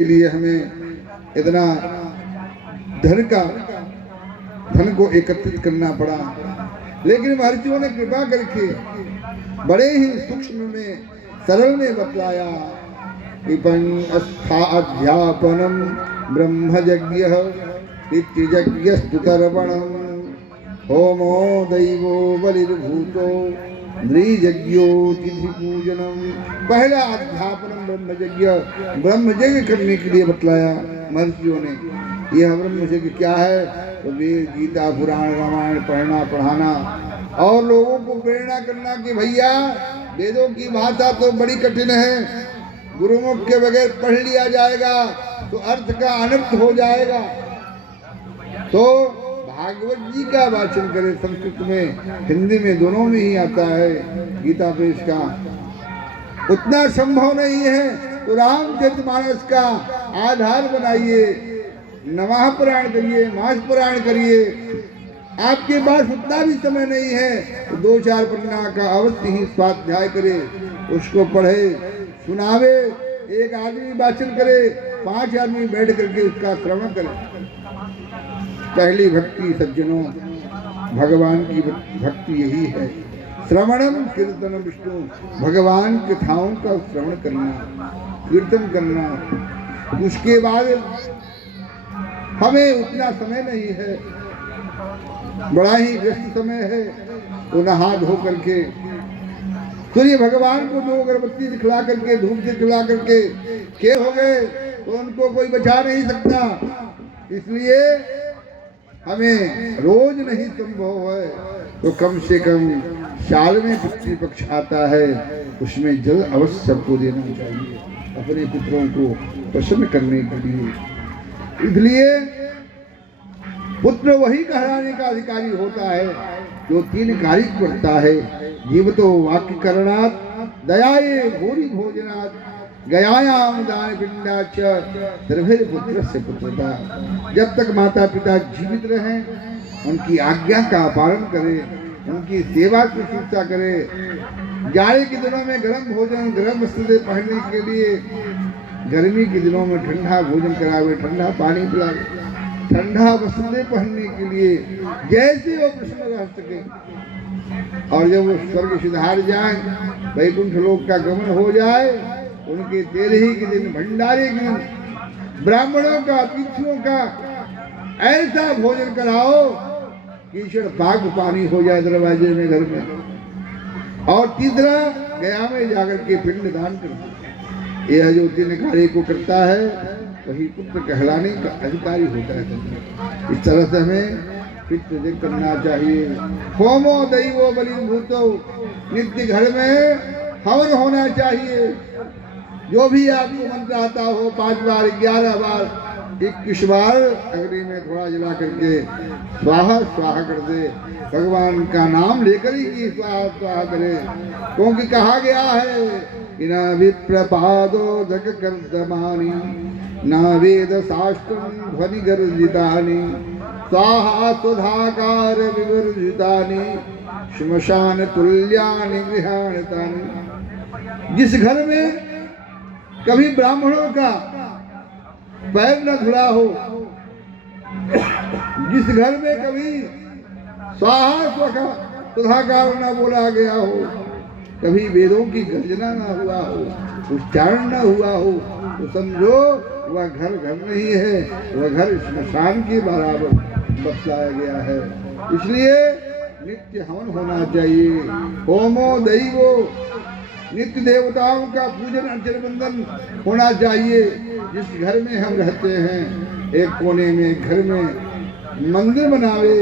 के लिए हमें इतना धन को एकत्रित करना पड़ा, लेकिन महर्षियों ने कृपा करके बड़े ही सूक्ष्म में सरल में बतलाया। विपन्नस्था अध्यापनम ब्रह्मयज्ञ नित्ययज्ञस्तु तर्पणम होमो दैवो बलिर्भूतो नृयज्ञोतिथि पूजनम। पहला अध्यापनम ब्रह्मयज्ञ करने के लिए बतलाया महर्षियों ने। यह ब्रह्मयज्ञ क्या है? तो वेद, गीता, पुराण, रामायण पढ़ना, पढ़ाना और लोगों को प्रेरणा करना कि भैया वेदों की भाषा तो बड़ी कठिन है, गुरुमुख के बगैर पढ़ लिया जाएगा तो अर्थ का अनर्थ हो जाएगा, तो भागवत जी का वाचन करें। संस्कृत में, हिंदी में, दोनों में ही आता है गीता प्रेस का। उतना संभव नहीं है तो रामचरितमानस का आधार बनाइए, नवाह पुराण करिए, मास पुराण करिए। आपके पास उतना भी समय नहीं है तो 2-4 पन्ना का अवश्य ही स्वाध्याय करे, उसको पढ़े, सुनावे। एक आदमी वाचन करे, 5 आदमी बैठ करके उसका श्रवण करे। पहली भक्ति सज्जनों, भगवान की भक्ति यही है, श्रवणम कीर्तन विष्णु, भगवान कथाओं का श्रवण करना, कीर्तन करना। उसके बाद हमें उतना समय नहीं है, बड़ा ही व्यस्त समय है, तो नहा धो करके सूर्य भगवान को 2 अगरबत्ती दिखला करके, धूप दिखला करके के हो गए तो उनको कोई बचा नहीं सकता। इसलिए हमें रोज नहीं संभव है तो कम से कम साल में पितृपक्ष आता है, उसमें जल अवश्य सबको देना चाहिए अपने पितरों को प्रसन्न करने के लिए। इसलिए पुत्र वही कहलाने का अधिकारी होता है जो 3 कार्य करता है। जीवतो वाक्य करणात्, दयाये भूरि भोजनात्, गयायाम दान पिंडाच, द्रव्य पुत्र से पुत्रता। जब तक माता पिता जीवित रहें उनकी आज्ञा का पालन करें, उनकी सेवा की शुश्रूषा करें। जाड़े के दिनों में गर्म भोजन, गर्म वस्त्र पहनने के लिए, गर्मी के दिनों में ठंडा भोजन करावे, ठंडा पानी पिलावे, ठंडा वस्त्र पहनने के लिए, जैसे वो प्रसन्न रह सके। और जब वो स्वर्ग सिधार जाए, वैकुंठ लोक का गमन हो जाए, उनके 13 के दिन, भंडारे के दिन ब्राह्मणों का, अतिथियों का ऐसा भोजन कराओ कि ईश्वर पाक पानी हो जाए दरवाजे में, घर में। और तीसरा, गया में जाकर के पिंड दान कर। यह जो 3 कार्य को करता है वही पुत्र कहलाने का अधिकारी होता है। इस तरह से हमें पितृ करना चाहिए। होमो दैवो बलिर्भूतो, नित्य घर में हवन होना चाहिए। जो भी आपको मंत्र आता हो, 5 बार, 11 बार, 21 बार अग्नि में थोड़ा जला करके स्वाहा स्वाहा कर दे। भगवान का नाम लेकर ही की स्वाहा स्वाहा करे, क्योंकि कहा गया है कि न विप्रपादोदक कर्दमानि, न वेद शास्त्रम ध्वनि गर्जितानि, स्वाहा सुधाकार विवर्जितानि, श्मशान तुल्यानि गृहाणतानि। जिस घर में कभी ब्राह्मणों का पैर न धुला हो, जिस घर में कभी स्वाहा सुधाकार न बोला गया हो, कभी वेदों की गर्जना न हुआ हो, उच्चारण न हुआ हो, तो समझो वह घर घर नहीं है, वह घर श्मशान के बराबर बतलाया गया है। इसलिए नित्य हवन होना चाहिए। होमो दैवो, नित्य देवताओं का पूजन अर्चन बंदन होना चाहिए। जिस घर में हम रहते हैं, एक कोने में घर में मंदिर बनावे,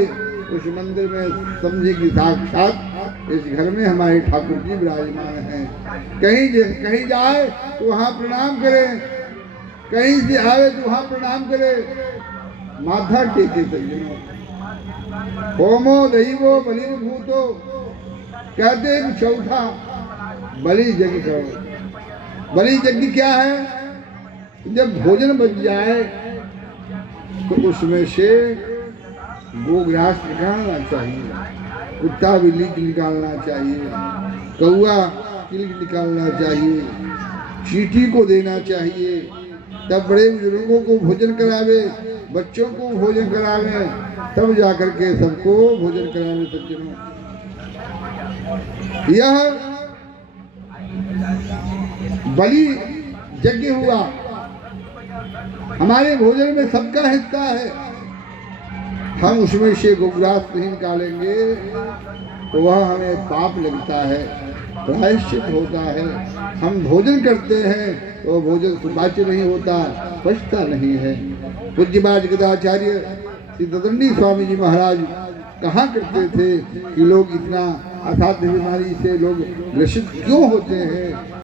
उस मंदिर में समझे कि साक्षात इस घर में हमारे ठाकुर जी विराजमान हैं। कहीं जाए तो वहाँ प्रणाम करें, कहीं से आवे तो वहाँ प्रणाम करें, माथा टेके सज्जनों। होमो दैवो बलिर्भूतो, कहते हैं चौथा बलि यज्ञ करो। बलि यज्ञ क्या है? जब भोजन बच जाए तो उसमें से गोग्रास निकालना चाहिए, कुत्ता बिल्ली निकालना चाहिए, कौआ किल निकालना चाहिए, चींटी को देना चाहिए, तब बड़े बुजुर्गों को भोजन करावे, बच्चों को भोजन करावे, तब जाकर के सबको भोजन करावे। सज्जनों, यह बलि यज्ञ हुआ, हमारे भोजन में सबका हिस्सा है। हम उसमें से गोग्रास नहीं निकालेंगे तो वह हमें पाप लगता है, प्रायश्चित होता है। हम भोजन करते हैं तो भोजन सुपाच्य नहीं होता, पचता नहीं है। पूज्यपाद जगदाचार्य श्री ददंडी स्वामी जी महाराज कहा करते थे कि लोग इतना असाध्य बीमारी से लोग ग्रसित क्यों होते हैं।